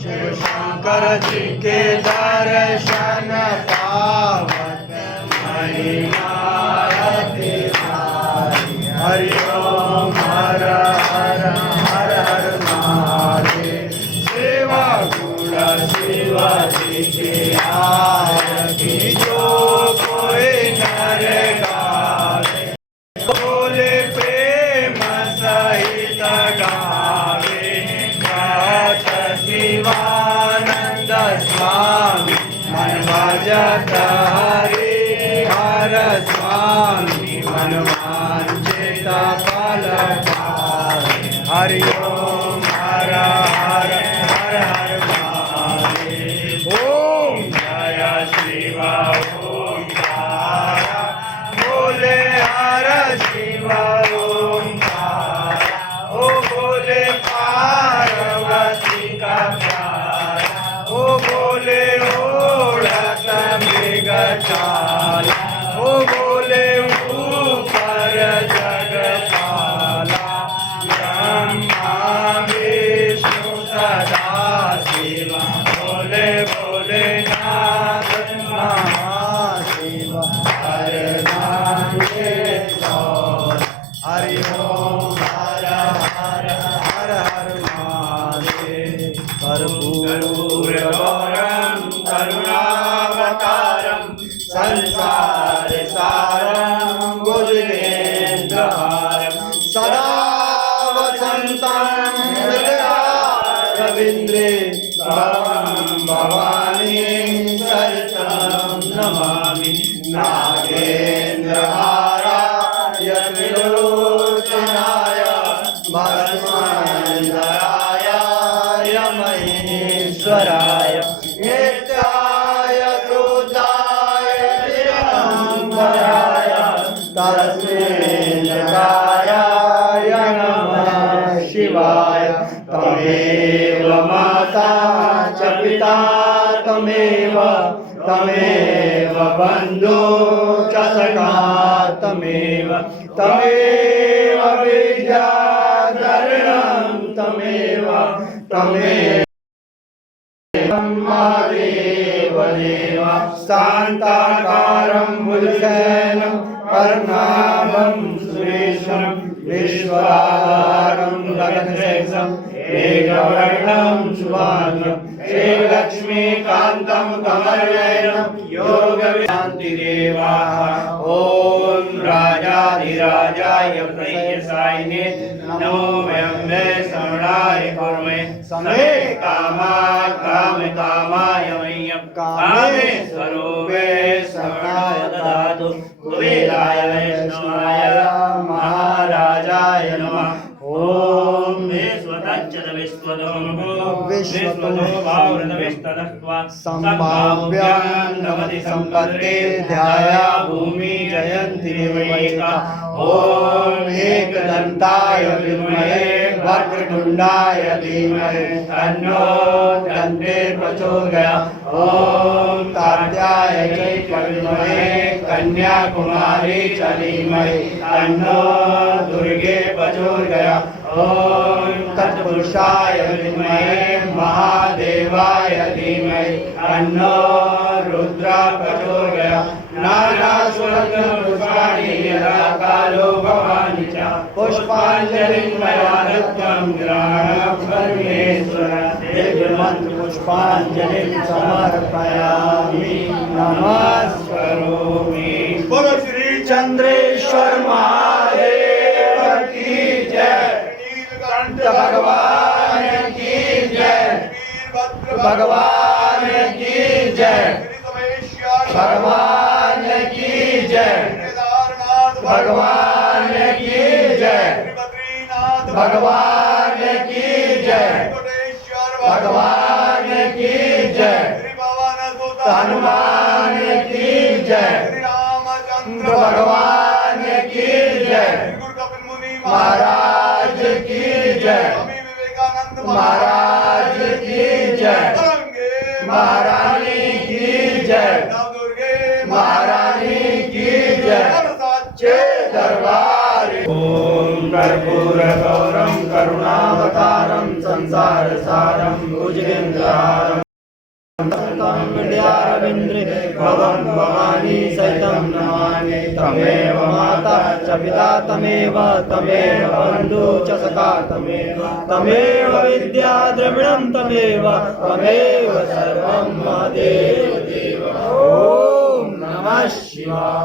शिव शंकर जी के दर्शन पावत महिमा अति भारी। हरि ओम हर हर हर हर महादेव। सेवा गुण शिव जी की आरती जो कोई नर गावे, बोले प्रेम सहित गावे। कहत शिवानंद स्वामी मन भजत हरि हर स्वामी मन वांछित फल पावे। हरि ओम हर हर हर हर महादेव। ओम जय शिव ओंकार बोले हर शिव ओंकार। ओ बोले पार्वती का प्यारा, ओ बोले ओढ़त मृगशाला, ओ बोले ऊपर जगपाला। ब्रह्मा विष्णु सदा शिव बोले बोले नाथ महाशिव। हर नाम के गौर। हरि ओम हर हर हर हर महादेव। कर्पूरगौरं करुणावतारं संसार सारं भुजगेन्द्रहारं सदा वसन्तं हृदयारविन्द्रे। भवानी सहितं नमामि। नागेन्द्रहाराय त्रिलोचनाय भस्मान्धराय महेश्वराय नित्याय क्रोधाय दिगंबराय तस्मै जगाय नमः शिवाय। तमेव माता च पिता तमेव, तमेव बन्धु च सखा तमेव, तमेव विद्याधरणं तमेव, तमेव ब्रह्मदेव देव। शान्ताकारं भुजगशयनं पद्मनाभं सुरेशं विश्वाधारं गगनसदृशं मेघवर्णं शुभांगं श्रीलक्ष्मीकान्तं कमलनयनं योगशान्तिदेवाः। ॐ राजाधिराजाय प्रियसायिने नमो वयम्बे शरणाय कुर्मे। समे कामाय कामकामाय मह्यं कामेश्वरो मे शरणाय ददातु। कुबेराय वैष्णवाय महाराजाय नमः। ओम संभाव्यान्नमति संपत्ते ध्याया भूमि जयन्ती वैका। ओम एकदन्ताय विद्महे वक्रतुण्डाय धीमहि तन्नो दन्ते प्रचोदयात्। ओम तात्याय च विद्महे कन्याकुमारी च धीमहि तन्नो दुर्गे प्रचोदयात्। ओम तत्पुरुषाय विद्महे महादेवाय धीमहि तन्नो रुद्र प्रचोदयात्। नानास्वरपुष्पाणि यदा कालो भवानि च पुष्पाञ्जलिं मया दत्तं ग्रहणं परमेश्वर। दिव्यमन्त्रपुष्पाञ्जलिं समर्पयामि नमस्करोमि। बोलो श्री चंद्रेश्वर महादेव की जय। भगवान की जय। भगवान की जय। भगवान की जय। भगवान की जय। भगवान की जय। भगवान की जय। हनुमान की जय। भगवान की जय। महाराज की जय। महाराज की जय। महारानी की जय। महारानी की जय। दरबार। ओम कर्पूरगौरं करुणावतारं संसारसारं भुजगेन्द्रहारं विद्यारविन्द्रे भवं भवानी सहितं नमामि। तमेव माता च पिता तमेव बन्धु च सखा तमेव विद्या द्रविणं तमेव सर्वं महदेव देव। ॐ नमः शिवाय।